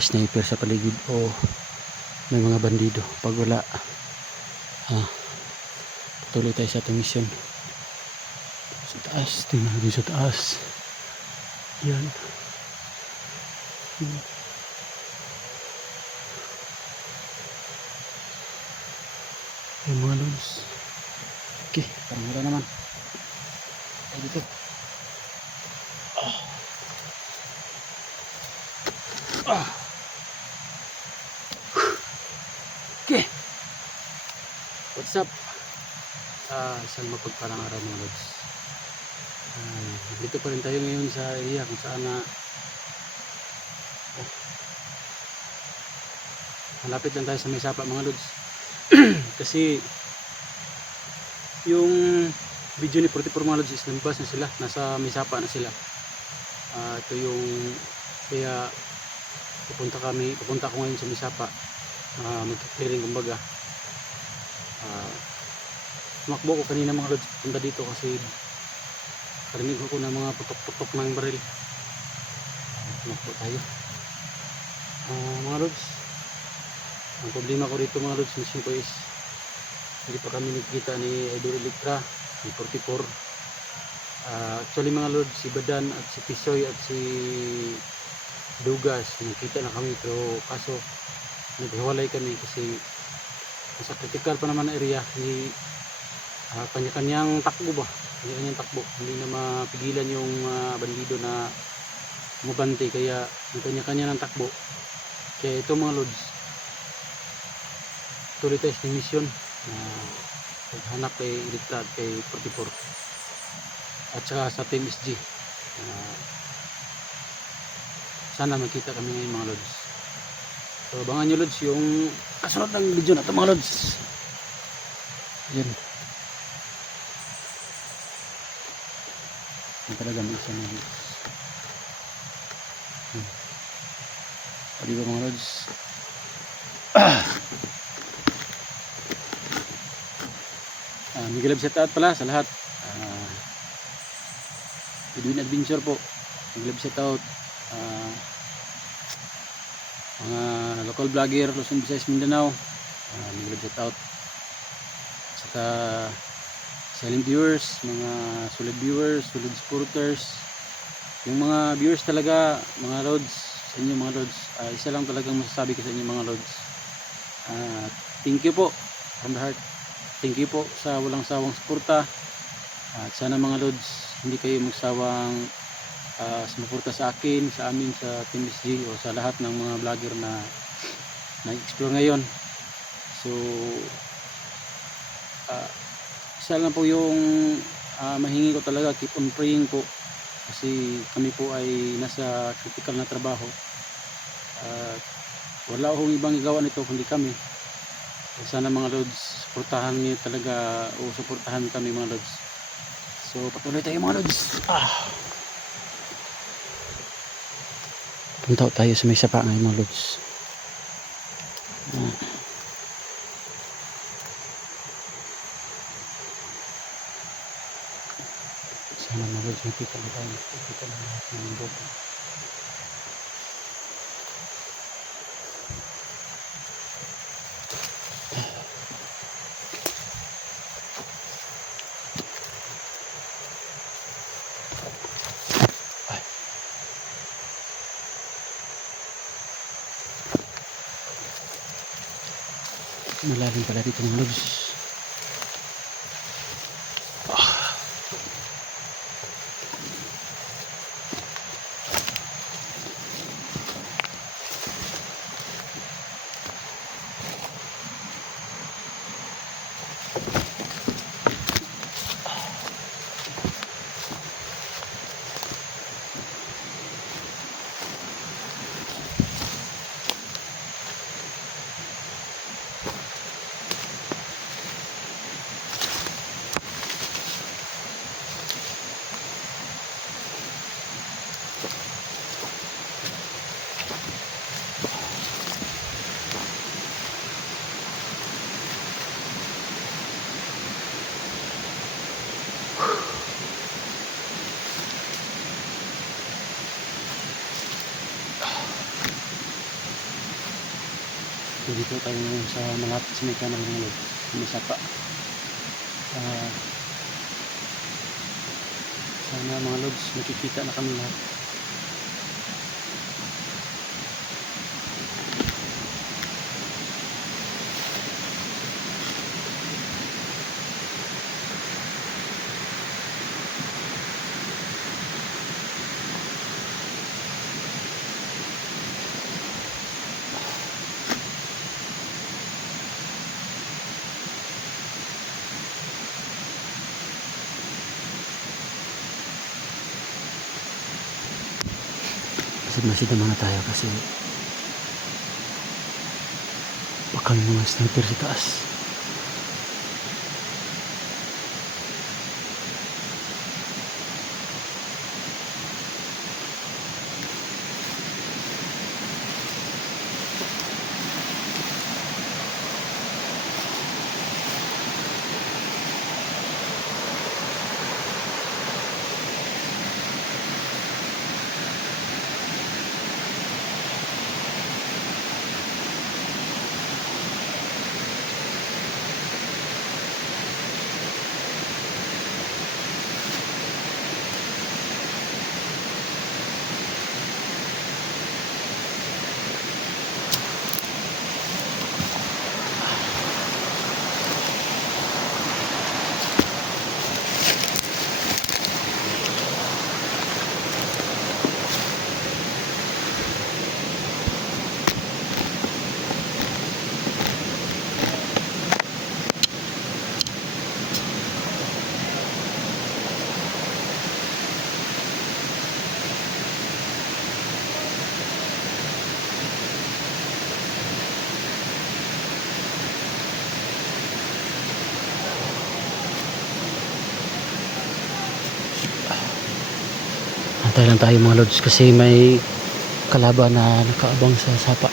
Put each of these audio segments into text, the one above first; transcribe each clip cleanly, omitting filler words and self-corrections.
sniper sa paligid o may mga bandido. Pag wala, patuloy tayo sa ating mission. Sa taas, tingnan natin sa taas. Yan. Ay mga lods. Okay, parang wala naman. Ay dito. Okay. What's up? Isang mapagpalang araw mga lods. Dito pa rin tayo ngayon sa area kung saan malapit lang tayo sa may sapa mga lods. Kasi yung video ni 44 mga lods is nalabas na sila, nasa may sapa na sila. Ito yung kaya pupunta ko ngayon sa may sapa, mag-clearing kumbaga. Tumakbo ko kanina mga lods punta dito kasi karinig ko na mga putok-putok ng baril. Tumakbo tayo mga lods. Ang problema ko dito mga lods, mission ko is hindi pa kami nagkita ni Idol Electra, ni 44. Actually mga lods, si Badan at si Tisoy at si Dugas nakita na kami, pero kaso naghiwalay kami kasi nasa critical pa naman na area. Hindi kanya-kanyang takbo ba, kanya-kanyang takbo, hindi na mapigilan yung bandido na umabante, kaya kanya-kanya ng takbo. Kaya ito mga lods, tuloy tayo sa mission hanap kay Electra at kay 44 at saka sa Team SG. Sana makita kami ngayon mga lods. So abangan nyo lods yung kasunod ng video na ito mga lods. Yan talaga may isa mga lods. Pwede ba mga lods? Miguel shout out pala sa lahat. Edwin Adventure po, Miguel shout out. Mga local vlogger Luzon, Visayas, Mindanao, Miguel shout out. Saka silent viewers, mga solid viewers, solid supporters, yung mga viewers talaga mga lods, sa inyo mga lods. Isa lang talagang masasabi ko sa inyo mga lods, thank you po from the heart. Thank you po sa walang sawang suporta. At sana mga lods, hindi kayo magsawang sumuporta sa akin, sa amin, sa Team SG o sa lahat ng mga vlogger na nag-explore ngayon. So isa lang po yung mahingi ko talaga, keep on praying po, kasi kami po ay nasa critical na trabaho. Wala akong ibang igawa nito kundi kami. Sana mga lods, suportahan niyo talaga o suportahan kami mga lods. So patuloy tayo mga lods. Punta tayo sa may sapa ngayon mga lods. Sana mga lods makita na tayo. Makita na lahat ng buto. Malalim pala dito mga lods. Dito tayo ngayon sa malapit sa may camera ng loob. Sumisapa. Sana mga lods, makikita na kami lahat. Masid naman na tayo kasi baka may mga sniper sa taas. Antay lang tayo mga lods kasi may kalaban na nakaabang sa sapa.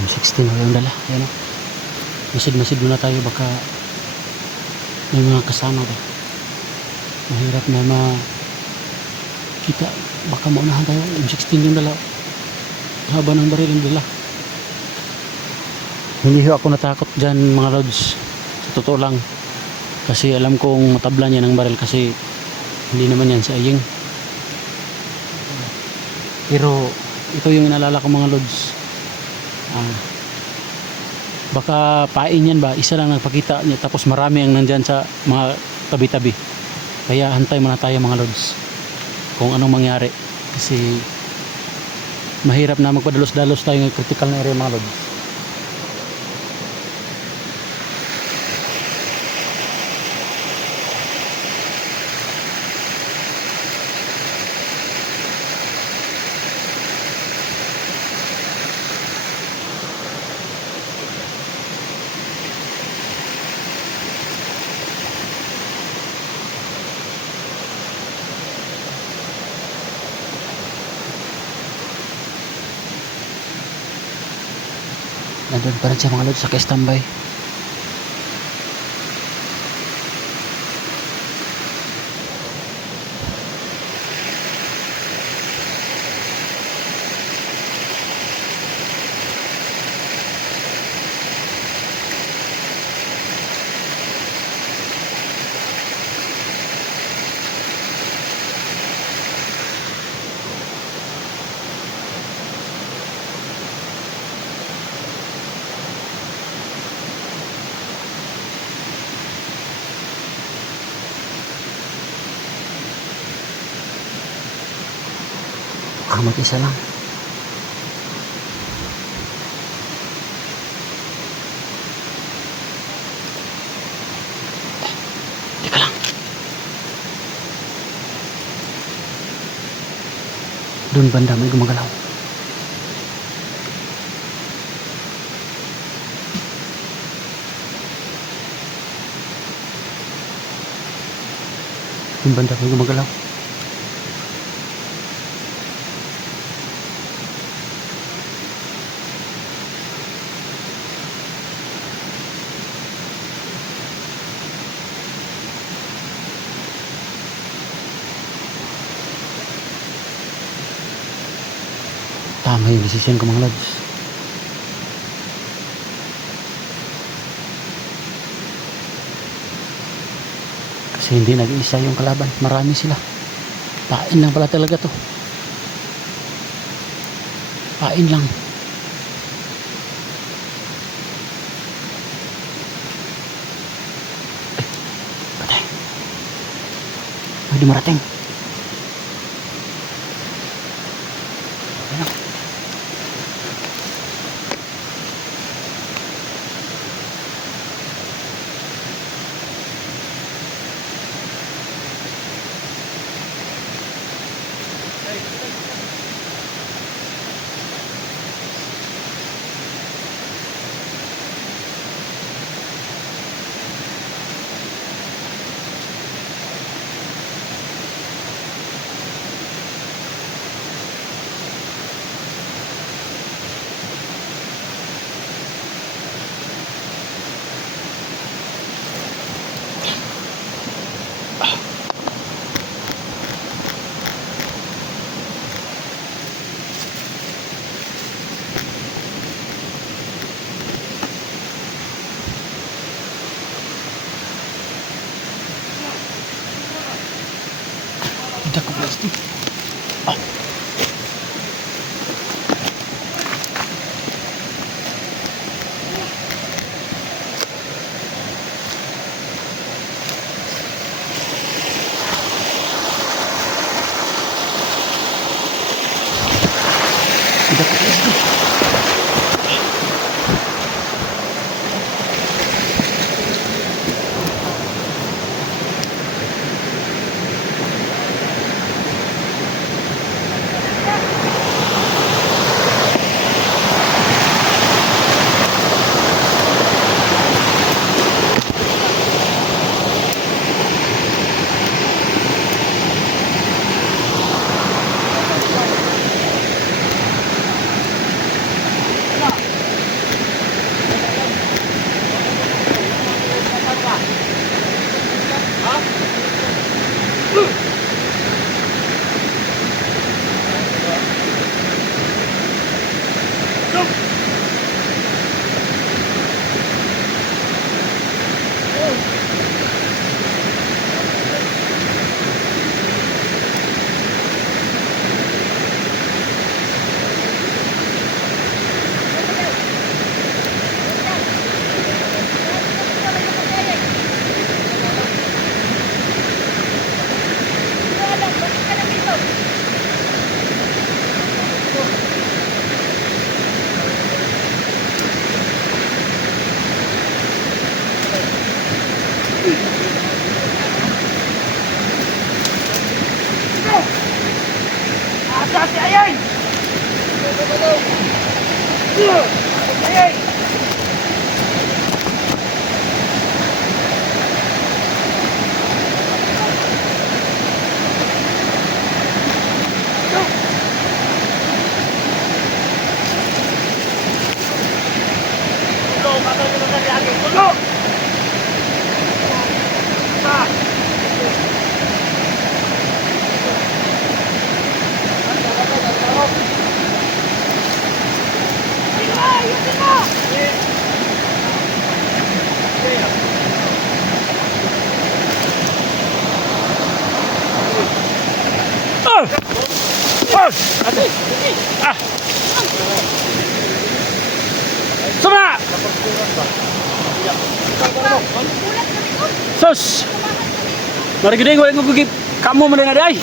M16 na yung dala. Ayan o. Masid muna tayo baka may mga kasama ba. Mahirap na makita. Baka maunahan tayo. M16 yung dala. Haba ng baril yung dala. Hindi ako natakot dyan mga lods. Sa totoo lang. Kasi alam kong matabla niya ng baril kasi hindi naman yan sa iying. Pero ito yung inalala ko mga lods. Baka pain yan ba, isa lang nagpakita niya tapos marami ang nandyan sa mga tabi-tabi, kaya hantay muna tayo mga lods kung anong mangyari kasi mahirap na magpadalos-dalos tayo ng critical na area mga lods. Nandun pa rin siya mga lods, naka-standby. Mag-isa lang. Teka lang. Doon banda may gumagalaw. Yung banda may gumagalaw. Tama yung desisyon ko mga lods. Kasi hindi nag-iisa yung kalaban. Marami sila. Pain lang pala talaga to. Pain lang. Ay, patay. Ay, dumarating. Ayan. Tidak ko plastic. Ah. Tidak ko plastic. Hati-hati ayay! Ayay! Tulong! Patay nyo na sa akin! Tulong! Sama! Sus! Mari gede gue ngugip kamu mendengar ay.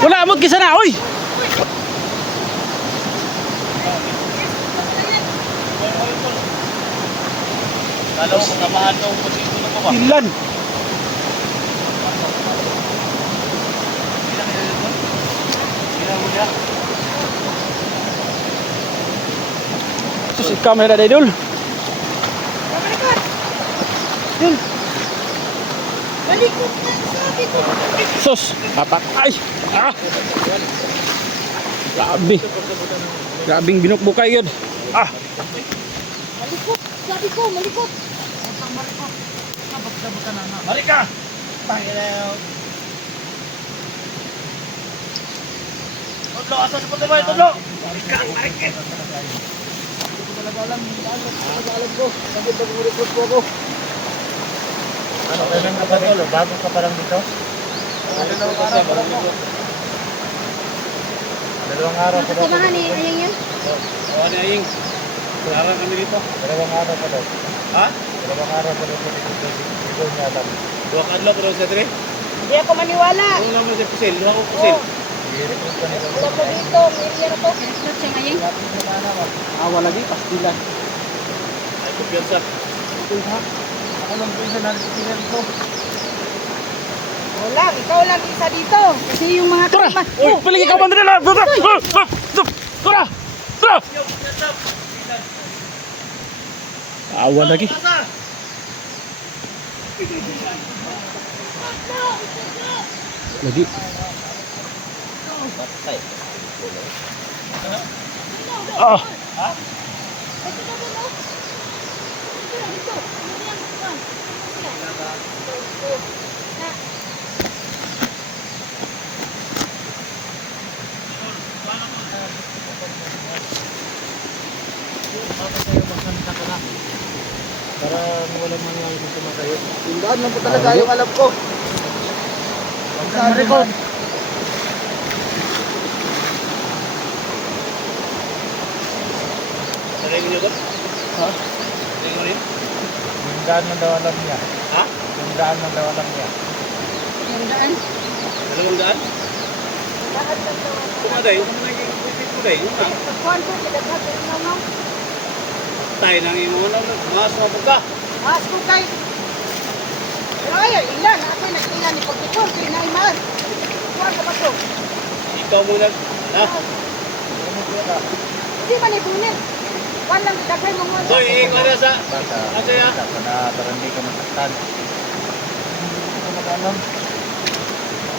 Wala amot kisa na, oy! Kalau samahan nung posito na ba? Ilan? dito si camera na idol. Yun. Malikot na sabi ko. Sus, apat. Ay! Ah! Grabe. Grabing binukbukay yun. Ah! Malikot. Sabi ko, malikot. Marika! Tangin na yun. Tudlo, asan sa puti mo yung tudlo? Marika! Marika! Ano, kailan ka pa dito? Bago ka pa lang dito? Dalawang araw pa daw. Kasamahan ni Ayang yan. O, ano yung? Sarang kami dito. Dalawang araw pa daw. Ha? Dalawang araw pa daw sa dito. Dito niya alam. Dua kadlo pero sa dire. Hindi ako maniwala. Kung naman sa pusil, dua ko pusil. I-report ka nila. Alam ko dito, may area na to. Reklat siya ngayon. Awa lagi, pastilan. Ay, kumpiyansa. Ako lang po isa nalisitin ko. Wala, ikaw lang isa dito. Kasi yung mga Tara! kasama. Uy, paling ikaw man nila! Tara! Tara! Tara! Awa lagi. Lagi. Ah! Para walang mangyayari dito mga kayo. Tindaan lang po talaga yung alam ko. Saan record? Saring niyo ba? Ha? Saring mo rin? Yung daan man daw alam niya. Ha? Yung daan man daw alam niya. Yung daan. Dalawang daan? Lahat ng mga. Kumaday, kumaday, unang. Pagkuhan ko, pinagkat ko na mo. Tayo nang imo na, mas mabugka. Mas ko kay. Pero ayaw, ilan. Ako'y nagtingnan ni Pagkikor. Kaya naiman. Kuhan ka ba to? Ikaw muna, ha? Hindi man ibunit. Kuhan lang, dagay mo nga. So, iingat na sa, Bata. Kasi, ah. Bata ka na para hindi ka masaktan. Hindi ko mag-alam.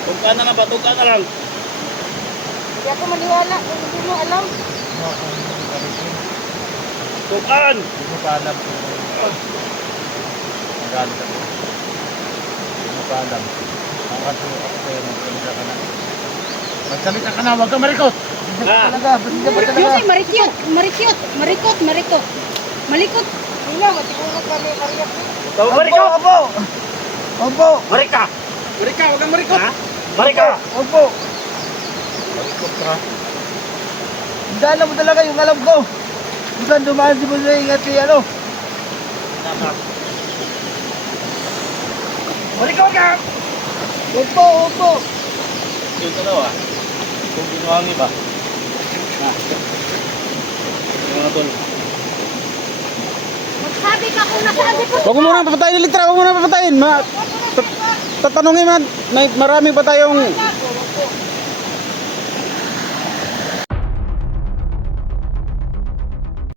tugkan na lang, patugkan na lang. Hindi ako maniwala kung hindi mo alam. Ano kung gamitin? Tugkan! Hindi mo pa alam kung magalit ako. Hindi mo pa alam. Ang kaso ako sa'yo, magsalita ka na. Magsalita ka na, huwag ka marikot! Ha? Talaga, hindi ba talaga? Kasi marikyot, marikyot, marikot, marikot. Malikot. Hindi matigulog kami, Maria. Ikaw, Marika! Opo! Opo! Marika! Marika, huwag kang marikot! Ha? Marika! Opo! Marikot ka. Daan mo talaga yung alam ko. Bukan dumaan si Busoy, ingat si ano. Marikot ka! Opo, opo! Yung dalawa, kung ginuhangi ba? Ha? Yung mga tol. Magsabi ka kung nasabi ko. Huwag mo muna papatayin ni Litra, huwag mo muna papatayin. Tatanungin man, may marami pa tayong